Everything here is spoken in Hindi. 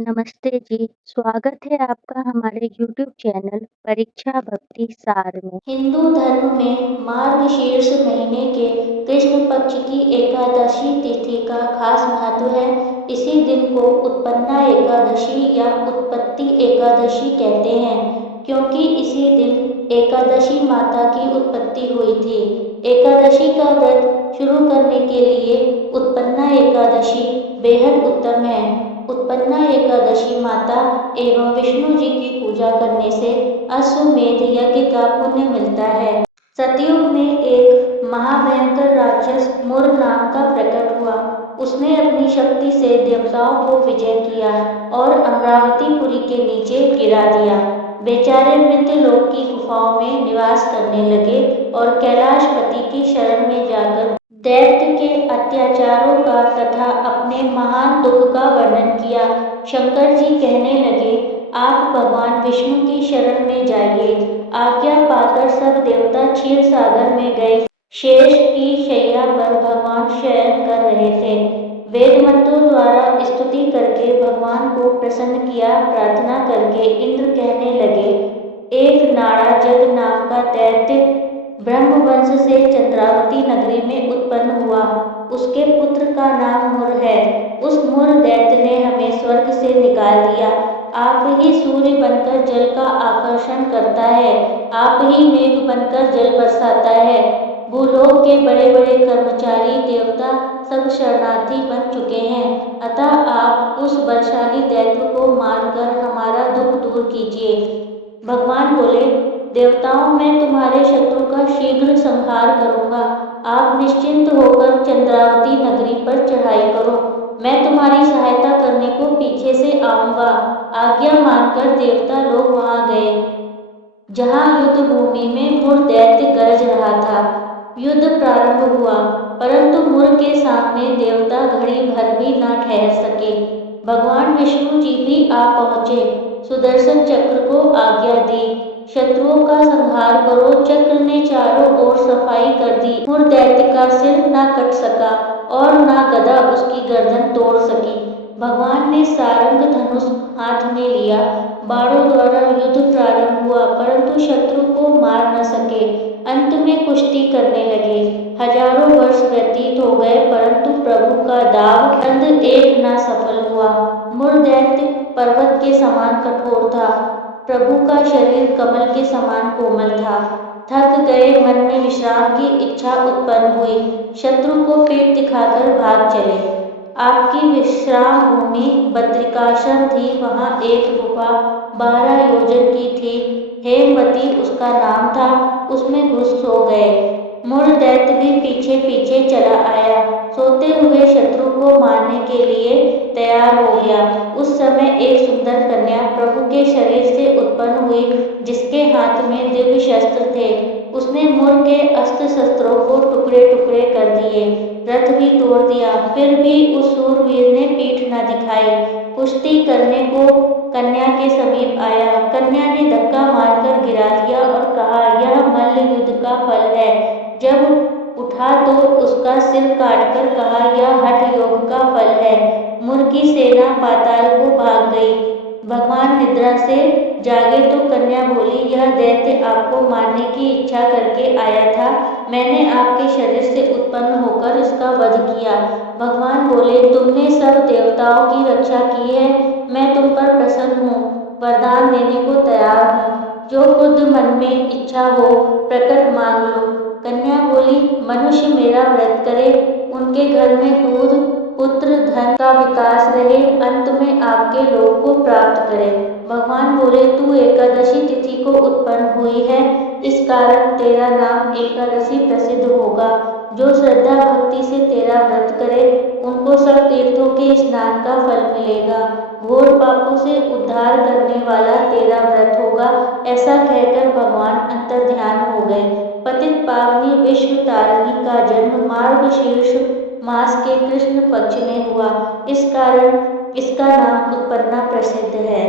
नमस्ते जी, स्वागत है आपका हमारे यूट्यूब चैनल परीक्षा भक्ति सार में। हिंदू धर्म में मार्गशीर्ष महीने के कृष्ण पक्ष की एकादशी तिथि का खास महत्व है। इसी दिन को उत्पन्ना एकादशी या उत्पत्ति एकादशी कहते हैं, क्योंकि इसी दिन एकादशी माता की उत्पत्ति हुई थी। एकादशी का व्रत शुरू करने के लिए उत्पन्ना एकादशी बेहद उत्तम है। उत्पन्ना एकादशी माता एवं विष्णु जी की पूजा करने से अश्वमेध यज्ञ का पुण्य मिलता है। सतयुग में एक महाभयंकर राक्षस मुर नाम का प्रकट हुआ। उसने अपनी शक्ति से देवताओं को विजय किया और अमरावतीपुरी के नीचे गिरा दिया। बेचारे मृत्युलोक की गुफाओं में निवास करने लगे और कैलाशपति की शरण में जाकर दैत्य के अत्याचारों का तथा अपने महान दुख का वर्णन किया। शंकर जी कहने लगे, आप भगवान विष्णु की शरण में जाइए। आज्ञा पाकर सब देवता क्षीर सागर में गए। शेष की शैया पर भगवान शयन कर रहे थे। वेद मंत्रों द्वारा स्तुति करके भगवान को प्रसन्न किया। प्रार्थना करके इंद्र कहने लगे, एक नाड़ा जग नाम का दैत्य ब्रह्मवंश से चंद्रावती नगरी में उत्पन्न हुआ। उसके पुत्र का नाम मुर है। उस मुर दैत्य ने हमें स्वर्ग से निकाल दिया। आप ही सूर्य बनकर जल का आकर्षण करता है। आप ही मेघ बनकर जल बरसाता है। भूलोक के बड़े बड़े कर्मचारी देवता सब शरणार्थी बन चुके हैं। अतः आप उस बलशाली दैत्य को मारकर हमारा दुख दूर कीजिए। भगवान बोले, देवताओं, मैं तुम्हारे शत्रु का शीघ्र संहार करूंगा। आप निश्चिंत होकर चंद्रावती नगरी पर चढ़ाई करो। मैं तुम्हारी सहायता करने को पीछे से आऊंगा। आज्ञा मानकर देवता लोग वहां गए, जहां युद्ध भूमि में मुर दैत्य गरज रहा था। युद्ध प्रारंभ हुआ, परंतु मुर के सामने देवता घड़ी भर भी न ठहर सके। भगवान विष्णु जी भी आ पहुंचे। सुदर्शन चक्र को आज्ञा दी, शत्रुओं का संहार करो। चक्र ने चारों ओर सफाई कर दी। मुर दैत्य का सिर न कट सका और न गदा उसकी गर्दन तोड़ सकी। भगवान ने सारंग धनुष हाथ में लिया। बाणों द्वारा युद्ध प्रारंभ हुआ, परंतु शत्रु को मार न सके। अंत में कुश्ती करने लगे। हजारों वर्ष व्यतीत हो गए, परंतु प्रभु का दाव अंध एक न सफल हुआ। मुर दैत्य पर्वत के समान कठोर था। प्रभु का शरीर कमल के समान कोमल था। थक गए मन में विश्राम की इच्छा उत्पन्न हुई। शत्रु को पीठ दिखाकर भाग चले। आपकी विश्राम भूमि बद्रिकाश्रम थी। वहां एक गुफा 12 योजन की थी। हेमवती उसका नाम था। उसमें घुस सो गए। मुर दैत्य भी पीछे पीछे चला आया। सोते हुए शत्रु को मारने के लिए तैयार हो गया। उस समय एक सुंदर कन्या प्रभु के शरीर से उत्पन्न हुई, जिसके हाथ में दिव्य शस्त्र थे। उसने मुर के अस्त्र शस्त्रों को टुकड़े टुकड़े कर दिए, रथ भी तोड़ दिया। फिर भी उस सूरवीर ने पीठ न दिखाई। कुश्ती करने को कन्या के समीप आया। कन्या ने धक्का मारकर गिरा दिया और कहा, यह मल्ल युद्ध का फल है। जब उठा तो उसका सिर काटकर कहा, यह हठ योग का फल है। मुर की सेना पाताल को भाग गई। भगवान निद्रा से जागे तो कन्या बोली, यह दैत्य आपको मारने की इच्छा करके आया था। मैंने आपके शरीर से उत्पन्न होकर इसका वध किया। भगवान बोले, तुमने सब देवताओं की रक्षा की है। मैं तुम पर प्रसन्न हूँ, वरदान देने को तैयार हूँ। जो खुद मन में इच्छा हो प्रकट मांग लो। कन्या बोली, मनुष्य मेरा व्रत करे, उनके घर में दूध पुत्र धन का विकास रहे, अंत में आपके लोक को प्राप्त करे। भगवान बोले, तू एकादशी तिथि को उत्पन्न हुई है, इस कारण तेरा नाम एकादशी प्रसिद्ध होगा। जो श्रद्धा भक्ति से तेरा व्रत करे, उनको सब तीर्थों के स्नान का फल मिलेगा। घोर पापों से उद्धार करने वाला तेरा व्रत होगा। ऐसा कहकर भगवान अंतर्ध्यान हो गए। पतित पावनी विश्व तारिणी का जन्म मार्गशीर्ष मास के कृष्ण पक्ष में हुआ। इस कारण इसका नाम उत्पन्ना प्रसिद्ध है।